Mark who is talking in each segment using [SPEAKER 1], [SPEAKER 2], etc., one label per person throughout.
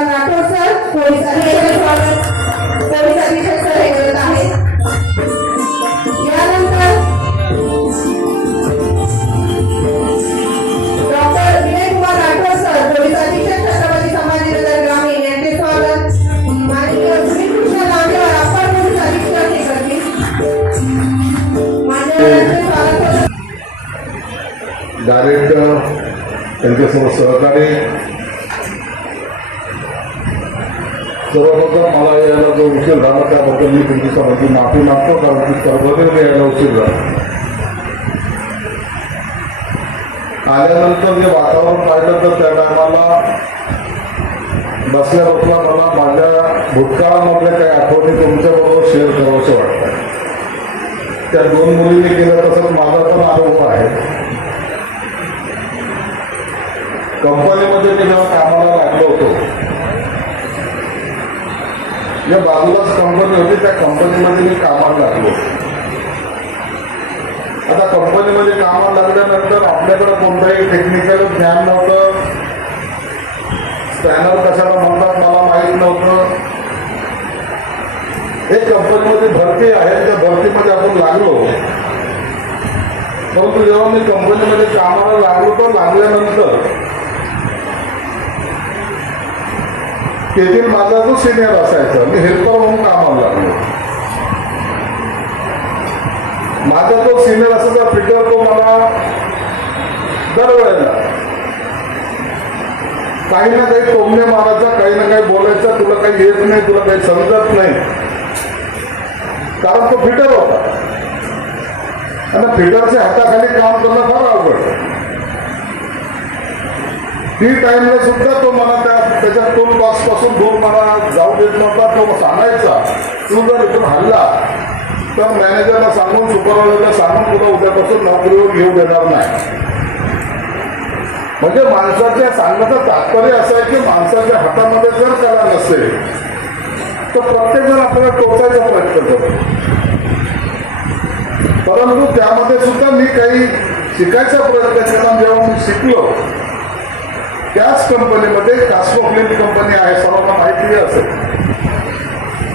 [SPEAKER 1] Kumar Rathod sir police अधीक्षक स्वागत police अधीक्षक सर हे करत आहेत यानंतर doctor Vinay Kumar Rathod sir police अधीक्षक छत्रपती संभाजीनगर ग्रामीण यांचे स्वागत माननीय सुनील कृष्ण अप्पर पोलीस अधीक्षक हे करतील मान्यवरांचे स्वागत
[SPEAKER 2] डायरेक्टर त्यांच्यासोबत सहकारी सर्वप्रथम मला यायला जो उशीर झाला त्याबद्दल मी तुमच्यासोबत माफी मागतो कारण की सर्वदेव यायला उशीर झाला. आल्यानंतर जे वातावरण पाहिलं तर त्या टायमाला बसल्या बसल्या मला माझ्या भूतकाळामधल्या काही आठवणी तुमच्याबरोबर शेअर करावंसं वाटतं. त्या दोन मुलींनी केलं तसंच माझा पण आरोप आहे. कंपनीमध्ये मी जेव्हा कामाला लागलो होतो या बाजूलाच कंपनी होती त्या कंपनीमध्ये मी कामाला लागलो. आता कंपनीमध्ये कामाला लागल्यानंतर आपल्याकडे कोणतंही टेक्निकल ज्ञान नव्हतं. स्पॅनर कशाला म्हणतात मला माहीत नव्हतं. एक कंपनीमध्ये भरती आहे त्या भरतीमध्ये आपण लागलो. परंतु जेव्हा मी कंपनीमध्ये कामाला लागलो तर लागल्यानंतर तेथील माझा जो सिनियर असायचा. मी हेल्पर म्हणून कामाला लागलो. माझा जो सिनियर असायचा फिटर तो मला दरवेळेला काही ना काही टोमणे मारायचा काही ना काही बोलायचा तुला काही येत नाही तुला काही समजत नाही. कारण तो फिटर होता. आणि फिटरच्या हाताखाली काम करणं फार अवघड. ती टाइमला सुद्धा तो मला त्या त्याच्या दोन बॉक्सपासून दोन मला जाऊ देत नव्हता तो सांगायचा. तू जर इथून हल्ला तर मॅनेजरला सांगून सुपरवायझरला सांगून तुला उद्यापासून नोकरीवर घेऊ देणार नाही. म्हणजे माणसाच्या सांगण्याचं तात्पर्य असं आहे की माणसाच्या हातामध्ये जर त्याला नसेल तर प्रत्येक जण आपल्याला टोचायचा प्रयत्न करतो. परंतु त्यामध्ये सुद्धा मी काही शिकायचा प्रयत्न केला जेव्हा मी शिकलो त्याच कंपनीमध्ये कास्को कंपनी आहे सर्वांना माहिती असेल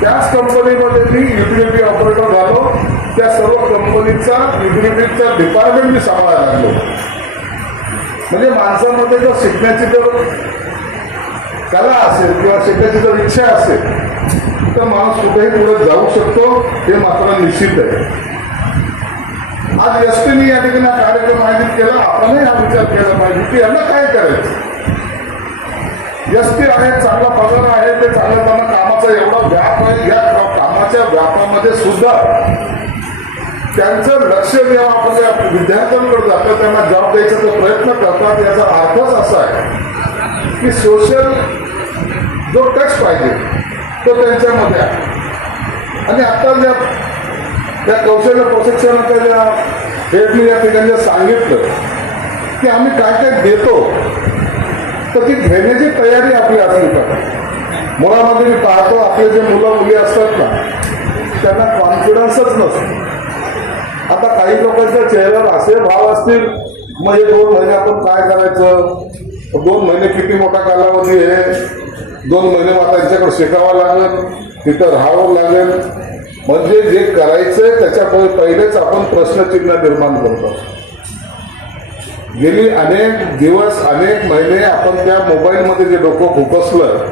[SPEAKER 2] त्याच कंपनीमध्ये मी युटिलिटी ऑपरेटर झालो. त्या सर्व कंपनीचा युटिलिटीचा डिपार्टमेंट मी सांभाळायला लागलो. म्हणजे माणसामध्ये जर शिकण्याची जर कला असेल किंवा शिकण्याची जर इच्छा असेल तर माणूस कुठेही पुढे जाऊ शकतो हे मात्र निश्चित आहे. आज एस टीने या ठिकाणी कार्यक्रम आयोजित केला. आपणही हा विचार केला पाहिजे की यांना काय करायचं? एसटी आहे चांगला पगार आहे ते चांगल्या त्यांना कामाचा एवढा व्याप आहे या कामाच्या व्यापामध्ये सुद्धा त्यांचं लक्ष जेव्हा आपण त्या विद्यार्थ्यांकडे जातं त्यांना जॉब द्यायचा जो प्रयत्न करतात. याचा अर्थच असा आहे की सोशल जो टच पाहिजे तो त्यांच्यामध्ये आहे. आणि आता ज्या त्या कौशल्य प्रशिक्षणाच्या ज्या हेडने या ठिकाणी सांगितलं की आम्ही काय काय देतो तर ती घेण्याची तयारी आपली असली पाहिजे. मुळामध्ये मी पाहतो आपले जे मुलं मुली असतात ना त्यांना कॉन्फिडन्सच नसतो. आता काही लोकांच्या चेहऱ्यावर असे भाव असतील मग हे दोन महिने आपण काय करायचं? दोन महिने किती मोठा कालावधी आहे? दोन महिने मला त्यांच्याकडे शिकावं लागेल तिथं राहावं लागेल. म्हणजे जे करायचं आहे त्याच्या पहिलेच आपण प्रश्नचिन्ह निर्माण करतो. गेली अनेक दिवस अनेक महिने आपण त्या मोबाईलमध्ये जे डोकं खुपसलं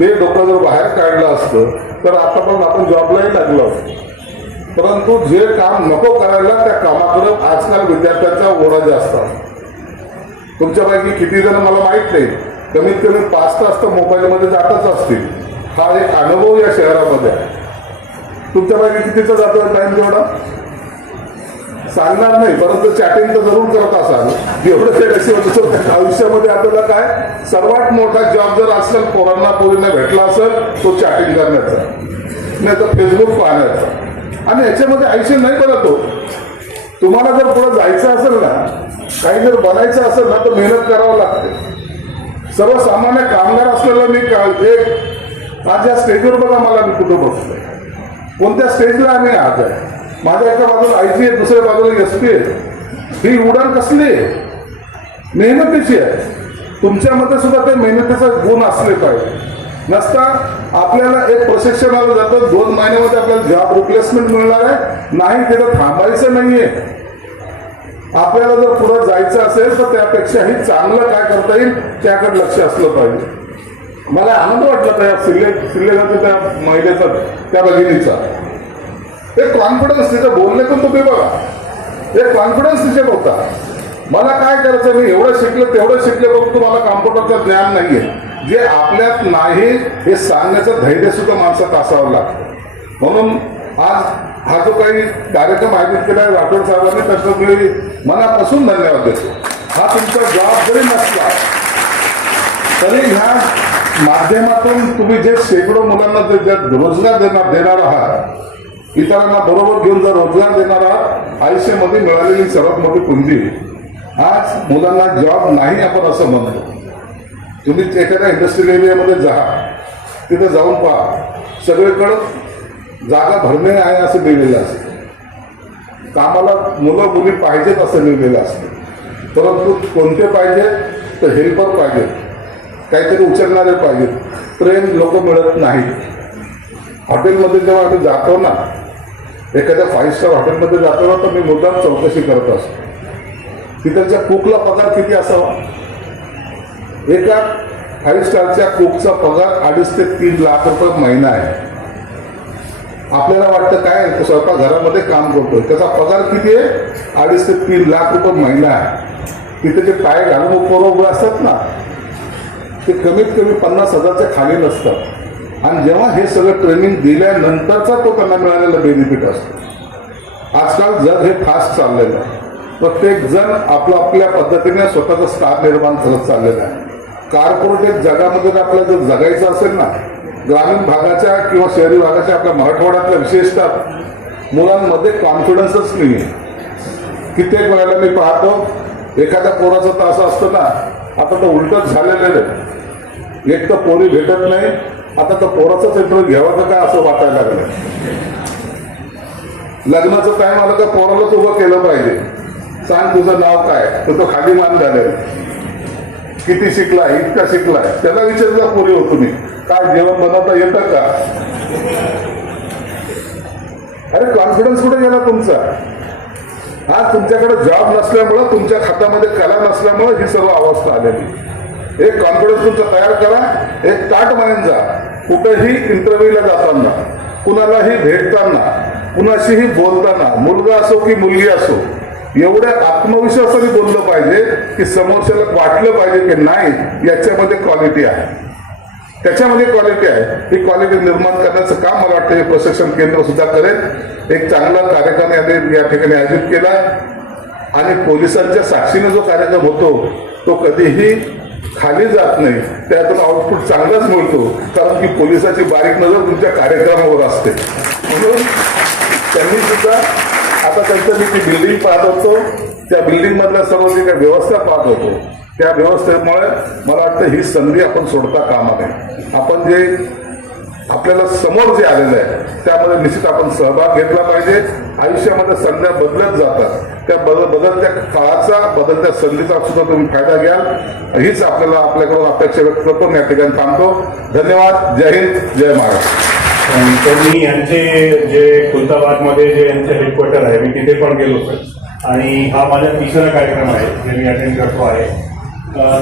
[SPEAKER 2] ते डोकं जर बाहेर काढलं असतं तर आता पण आपण जॉबलाही लागलो. असतो. परंतु जे काम नको करायला त्या कामाकडे आजकाल विद्यार्थ्यांचा ओढा जास्त आहे. तुमच्यापैकी किती जण मला माहीत नाही कमीत कमी पाच तास तर मोबाईलमध्ये जातच असतील. हा एक अनुभव या शहरामध्ये आहे. तुमच्यापैकी कितीचा जातो टाइम तेवढा सांगणार नाही परंतु चॅटिंग तर जरूर करत असाल. एवढं ते कसे आयुष्यामध्ये आपल्याला काय? सर्वात मोठा जॉब जर असेल पोरांना पोरींना भेटला असेल तो चॅटिंग करण्याचा. नाही तर फेसबुक पाहण्याचा. आणि याच्यामध्ये आयुष्य नाही करत हो तुम्हाला जर पुढे जायचं असेल ना काही जर बनायचं असेल ना तर मेहनत करावं लागते. सर्वसामान्य कामगार असलेलं मी का- एक आज या स्टेजवर बघा मला मी कुठं बसलोय. कोणत्या स्टेजला आम्ही आहात? आहे माझ्या एका बाजूला आयची आहे दुसऱ्या बाजूला एस पी आहे ही उडान कसली आहे? मेहनतीची आहे. तुमच्यामध्ये सुद्धा ते मेहनतीचा गुण असले पाहिजे. नसता आपल्याला एक प्रशिक्षणाला जातं दोन महिन्यामध्ये आपल्याला जॉब रिप्लेसमेंट मिळणार आहे. नाही तिथं थांबायचं नाहीये. आपल्याला जर पुढे जायचं असेल तर त्यापेक्षाही चांगलं काय करता येईल त्याकडे लक्ष असलं पाहिजे. मला आनंद वाटला त्या सिल्ले सिल्लेच्या त्या महिलेचा त्या भगिनीचा. एक कॉन्फिडन्स तिचं बोलण्यातून तुम्ही बघा. एक कॉन्फिडन्स तिच्यात होता मला काय करायचं मी एवढं शिकलं तेवढं शिकलं बघून तुम्हाला कॉम्प्युटरचं ज्ञान नाहीये. जे आपल्यात नाही हे सांगण्याचं धैर्य सुद्धा माणसात असावं लागतं. म्हणून आज हा जो काही कार्यक्रम आयोजित केला आहे राठोड साहेबांनी त्याचं मी मनापासून धन्यवाद देतो. हा तुमचा जॉब जरी नसला तरी ह्या माध्यमातून तुम्ही जे शेकडो मुलांना जे रोजगार देणार देणार आहात इतरांना बरोबर घेऊन जर रोजगार देणारा आयुष्यामध्ये मिळालेली सर्वात मोठी कुंडी आज मुलांना जॉब नाही आपण असं म्हणतो. तुम्ही एखाद्या इंडस्ट्रियल एरियामध्ये जा तिथे जाऊन पहा. सगळीकडं जागा भरणे आहे असं लिहिलेलं असतं. कामाला मुलं मुली पाहिजेत असं लिहिलेलं असतं. परंतु कोणते पाहिजेत? तर हेल्पर पाहिजेत. काहीतरी उचलणारे पाहिजेत. ट्रेन लोक मिळत नाहीत. हॉटेलमध्ये जेव्हा आम्ही जातो ना एखाद्या फाईव्ह स्टार हॉटेलमध्ये जातो ना तर मी मुद्दाम चौकशी करत असतो. तिथलच्या कुकला पगार किती असावा? एका फाईव्ह स्टारच्या कुकचा पगार अडीच ते तीन लाख रुपये महिना आहे. आपल्याला वाटतं काय स्वतः घरामध्ये काम करतोय. त्याचा पगार किती आहे? अडीच ते तीन लाख रुपये महिना आहे. तिथे जे पाय घालून पोरं उभे असतात ना ते कमीत कमी पन्नास हजारच्या खाली नसतात. आणि जेव्हा हे सगळं ट्रेनिंग दिल्यानंतरचा तो त्यांना मिळालेला बेनिफिट असतो. आजकाल जग हे फास्ट चाललेलं आहे. प्रत्येक जण आपलं आपल्या पद्धतीने स्वतःचा स्टार निर्माण करत चाललेला आहे. कार्पोरेट जगामध्ये जर आपल्याला जर जगायचं असेल ना ग्रामीण भागाच्या किंवा शहरी भागाच्या आपल्या मराठवाड्यातल्या विशेषतः मुलांमध्ये कॉन्फिडन्सच नाही आहे कित्येक वेळेला मी पाहतो एखाद्या पोराचं तर असं असतं ना आता तर उलटच झालेलं आहे. एक तर पोरी भेटत नाही आता तर पोराचंच इंटरव्ह्यू घ्यावा काय असं वाटायला लागलं? लग्नाचं टाइम आलं का पोरालाच उभं केलं पाहिजे. सांग तुझं नाव काय? तर तो खाली मान झाले किती शिकलाय इतका शिकलाय. त्याला विचारला पुरी हो तुम्ही काय जेवण बनवता येतं का? अरे कॉन्फिडन्स कुठे गेला तुमचा? आज तुमच्याकडे जॉब नसल्यामुळं तुमच्या खात्यामध्ये कला नसल्यामुळं ही सर्व अवस्था आलेली. एक कॉन्फिडन्स तुमचा तयार करा एक ताट मानेन जा कुठेही इंटरव्ह्यूला जाताना कुणालाही भेटताना कुणाशीही बोलताना मुलगा असो की मुलगी असो एवढ्या आत्मविश्वासाने बोललं पाहिजे की समोरच्याला वाटलं पाहिजे की नाही याच्यामध्ये क्वालिटी आहे. त्याच्यामध्ये क्वालिटी आहे. ही क्वालिटी निर्माण करण्याचं काम मला वाटतं हे प्रशिक्षण केंद्र सुद्धा करेल. एक चांगला कार्यक्रम याने या ठिकाणी आयोजित केला. आणि पोलिसांच्या साक्षीने जो कार्यक्रम होतो तो कधीही खाली जात नाही त्यातून आउटपुट चांगलाच मिळतो. कारण की पोलिसाची बारीक नजर तुमच्या कार्यक्रमावर असते. म्हणून त्यांनी सुद्धा आता त्यांचं मी ती बिल्डिंग पाहत होतो. त्या बिल्डिंग मधल्या सर्व जे काही व्यवस्था पाहत होतो त्या व्यवस्थेमुळे मला वाटतं ही संधी आपण सोडता कामा नये. आपण जे आपल्याला समोर जे आलेलं आहे त्यामध्ये निश्चित आपण सहभाग घेतला पाहिजे. आयुष्यामध्ये संध्या बदलत जातात. त्या बदल बदलत्या काळाचा बदलत्या संधीचा सुद्धा तुम्ही फायदा घ्याल. हीच आपल्याला आपल्याकडून अपेक्षा व्यक्त करतो. मी या ठिकाणी थांबतो. धन्यवाद. जय हिंद. जय महाराष्ट्र.
[SPEAKER 3] तर मी यांचे जे खुलताबादमध्ये जे यांचे हेडक्वार्टर आहे मी तिथे पण गेलो सर आणि हा माझा तिसरा कार्यक्रम आहे जे मी अटेंड करतो आहे.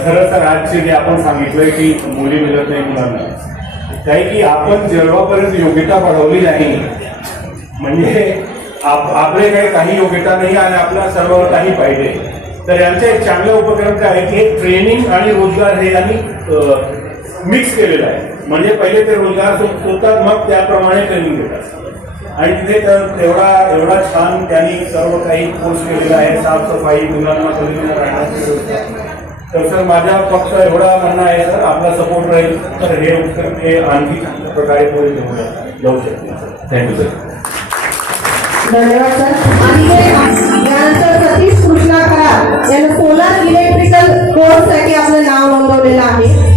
[SPEAKER 3] खरं तर आजचे जे आपण सांगितलंय की मुली मिळत नाही मुलांना. काही की आपण जेव्हापर्यंत योग्यता वाढवली नाही म्हणजे आपले काही काही योग्यता नाही आणि आपल्या सर्व काही पाहिजे तर यांचा एक चांगला उपक्रम काय आहे की हे ट्रेनिंग आणि रोजगार हे यांनी मिक्स केलेलं आहे. म्हणजे पहिले ते रोजगार शोध- शोधतात मग त्याप्रमाणे ट्रेनिंग देतात. आणि तिथे तर तेवढा एवढा छान त्यांनी सर्व काही कोर्स केलेला आहे साफसफाई मुलांना मुलींना राहण्याची व्यवस्था तर सर माझ्या फक्त एवढा म्हणणं आहे सर आपला सपोर्ट राहील. तर हे उपक्रम हे आणखी चांगल्या प्रकारे पुढे घेऊन जाऊ शकतील थँक्यू सर
[SPEAKER 1] धन्यवाद सर. आणि यानंतर सतीश कृष्णा करार यांना सोलार इलेक्ट्रिकल कोर्ससाठी आपलं नाव नोंदवलेलं आहे.